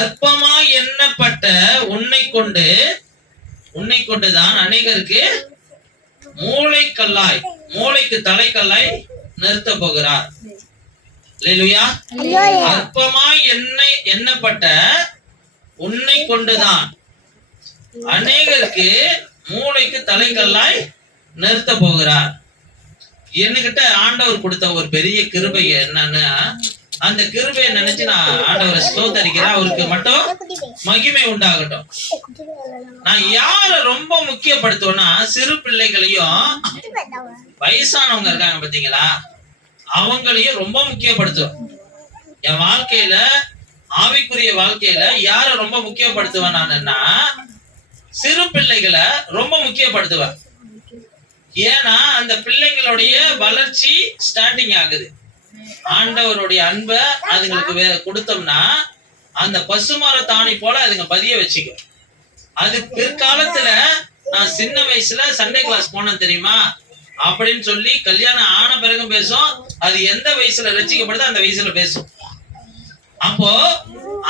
அற்பமா எண்ணப்பட்ட உன்னை கொண்டு உன்னை கொண்டுதான் அநேகருக்கு மூளைக்கல்லாய் மூளைக்கு தலைக்கல்லாய் நிறுத்த போகிறார். அல்லேலூயா. அற்பமா எண்ணெய் எண்ணப்பட்ட உன்னை கொண்டுதான் அநேகருக்கு மூளைக்கு தலைக்கல்லாய் நிறுத்த போகிறார். என்கிட்ட ஆண்டவர் கொடுத்த ஒரு பெரிய கிருபை என்னன்னா அந்த கிருபையை நினைச்சு நான் ஆண்டவரை ஸ்தோத்தரிக்கிறேன். அவருக்கு மட்டும் மகிமை உண்டாகட்டும். நான் யார ரொம்ப முக்கியப்படுத்துவேன்னா சிறு பிள்ளைகளையும் வயசானவங்க இருக்காங்க பாத்தீங்களா அவங்களையும் ரொம்ப முக்கியப்படுத்துவேன். என் வாழ்க்கையில ஆவிக்குரிய வாழ்க்கையில யார ரொம்ப முக்கியப்படுத்துவேன் நானுன்னா சிறு பிள்ளைகளை ரொம்ப முக்கியப்படுத்துவேன். ஏன்னா அந்த பிள்ளைங்களுடைய வளர்ச்சி ஸ்டார்டிங் ஆகுது. ஆண்டவருடைய அன்பை அதுங்களுக்கு கொடுத்தோம்னா அந்த பசுமர தாணி போல அதுங்க பதிய வச்சுக்கும். அது பிற்காலத்துல நான் சின்ன வயசுல சண்டே கிளாஸ் போனேன் தெரியுமா? அப்படின்னு சொல்லி கல்யாணம் ஆன பிறகும் பேசும். அது எந்த வயசுல ரசிக்கப்படுதோ அந்த வயசுல பேசும். அப்போ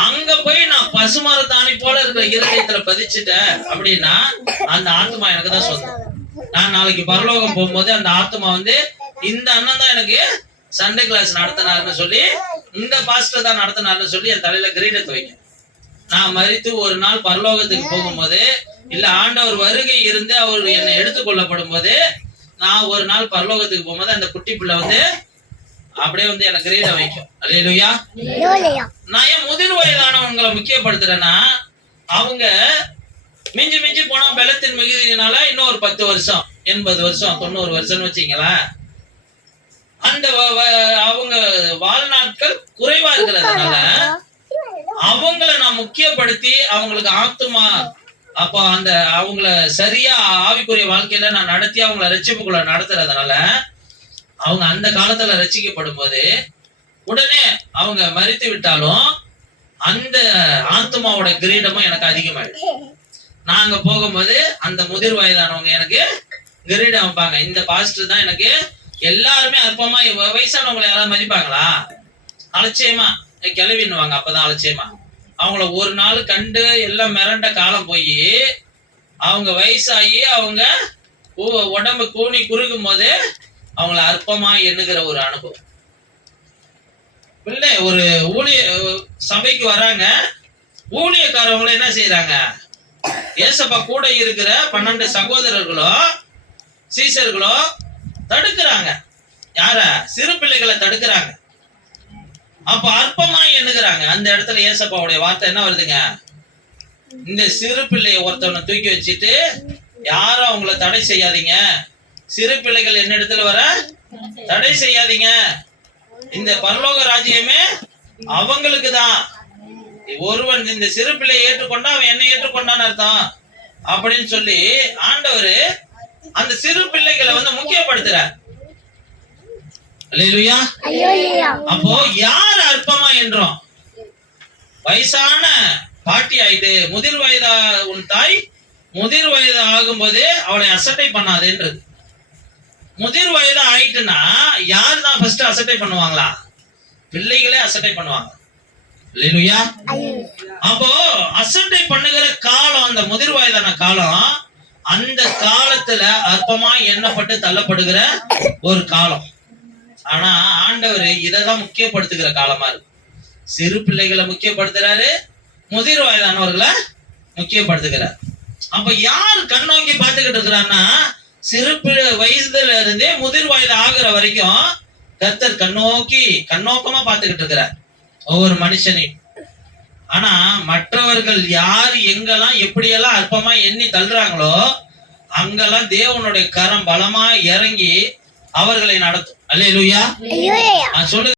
அங்க போய் நான் பசுமர தாணி போல இருக்கிற இருதயத்துல பதிச்சுட்டேன் அப்படின்னா அந்த ஆத்மா எனக்கு தான் சொந்தம். நான் நாளைக்கு பரலோகம் போகும்போது அந்த ஆத்மா வந்து இந்த அண்ணன் தான் எனக்கு சண்டே கிளாஸ் நடத்தினாருன்னு சொல்லி இந்த பாஸ்டர் தான் நடத்தினாருன்னு சொல்லி என் தலையில கிரீடத்தை வைக்கும் நான் மறித்து ஒரு நாள் பரலோகத்துக்கு போகும்போது இல்ல ஆண்டவர் வருகை இருந்து அவர் என்னை எடுத்துக்கொள்ளப்படும் போது நான் ஒரு நாள் பரலோகத்துக்கு போகும்போது அந்த குட்டி பிள்ளை வந்து அப்படியே வந்து எனக்கு கிரீடம் வைக்கும். அல்லேலூயா. நான் ஏன் முதிர் வயதானவங்களை முக்கியப்படுத்துறேன்னா அவங்க மிஞ்சி மிஞ்சி போனா பலத்தின் மிகுதியினால இன்னும் ஒரு பத்து வருஷம் எண்பது வருஷம் தொண்ணூறு வருஷம்னு வச்சீங்களேன் அந்த வ- வ- அவங்க வாழ்நாட்கள் குறைவா இருக்கிறதுனால அவங்கள நான் முக்கியப்படுத்தி அவங்களுக்கு ஆத்துமா அப்போ அந்த அவங்கள சரியா ஆவிக்குரிய வாழ்க்கையில நான் நடத்தி அவங்கள ரட்சிப்புக்குள்ள நடத்துறதுனால அவங்க அந்த காலத்துல ரட்சிக்கப்படும் போது உடனே அவங்க மறித்து விட்டாலும் அந்த ஆத்மாவோட கிரீடமும் எனக்கு அதிகமாயிடும். நாங்க போகும்போது அந்த முதிர் வயதானவங்க எனக்கு கிரீடம் வைப்பாங்க இந்த பாஸ்டர் தான் எனக்கு எல்லாருமே அற்பமா வயசானவங்களை யாராவது மதிப்பாங்களா? அலட்சியமா. கிளவின்னுவாங்க அப்பதான் அலட்சியமா. அவங்கள ஒரு நாள் கண்டு எல்லாம் மிரண்ட காலம் போய் அவங்க வயசாகி அவங்க உடம்பு கூனி குறுகும் போது அவங்கள அற்பமா எண்ணுகிற ஒரு அனுபவம். இல்லை ஒரு ஊழிய சபைக்கு வராங்க. ஊழியக்காரவங்களை என்ன செய்யறாங்க ஏசப்பா கூட இருக்கிற பன்னெண்டு சகோதரர்களோ சீசர்களோ தடுக்கிறாங்க. யார? சிறு பிள்ளைகளை தடுக்கிறாங்க. அப்ப அற்பமாய் எண்ணுகிறாங்க. அந்த இடத்துல ஏசப்பாவுடைய வார்த்தை என்ன வருதுங்க? இந்த சிறு பிள்ளைய ஒருத்தவனை தூக்கி வச்சுட்டு யாரும் அவங்கள தடை செய்யாதீங்க. சிறு பிள்ளைகள் என்ன இடத்துல வர? தடை செய்யாதீங்க. இந்த பரலோக ராஜ்யமே அவங்களுக்கு தான். ஒருவன் இந்த சிறு பிள்ளையை ஏற்றுக்கொண்டா அவன் என்ன ஏற்றுக்கொண்டான்னு அர்த்தம். அப்படின்னு சொல்லி ஆண்டவர் அந்த சிறு பிள்ளைகளை வந்து முக்கியப்படுத்துறார். அப்போ யார் அற்பமா என்றோம்? வயசான பாட்டி ஆயிட்டு முதிர் வயதா உன் தாய் முதிர் வயது ஆகும்போது அவளை அசட்டை பண்ணாதேன்றது. முதிர் வயது ஆயிட்டுனா யார் தான் ஃபர்ஸ்ட் அசட்டை பண்ணுவாங்களா? பிள்ளைகளே அசட்டை பண்ணுவாங்க. அப்போ அசட்டை பண்ணுகிற காலம் அந்த முதிர் வயதான காலம் அந்த காலத்துல அற்பமா எண்ணப்பட்டு தள்ளப்படுகிற ஒரு காலம். ஆனா ஆண்டவர் இததான் முக்கியப்படுத்துகிற காலமா இருக்கு. சிறு பிள்ளைகளை முக்கியப்படுத்துறாரு முதிர் வயதானவர்களை முக்கியப்படுத்துகிறார். அப்ப யார் கண்ணோக்கி பார்த்துக்கிட்டு இருக்கிறான்னா சிறு பிள்ளை வயசுல இருந்தே முதிர் வயது ஆகுற வரைக்கும் கத்தர் கண்ணோக்கி கண்ணோக்கமா பார்த்துக்கிட்டு இருக்கிறார். ஒவ்வொரு மனுஷனையும். ஆனா மற்றவர்கள் யார் எங்கெல்லாம் எப்படியெல்லாம் அற்பமா எண்ணி தள்ளுறாங்களோ அங்கெல்லாம் தேவனுடைய கரம் பலமா இறங்கி அவர்களை நடத்தும். அல்லேலூயா? சொல்லு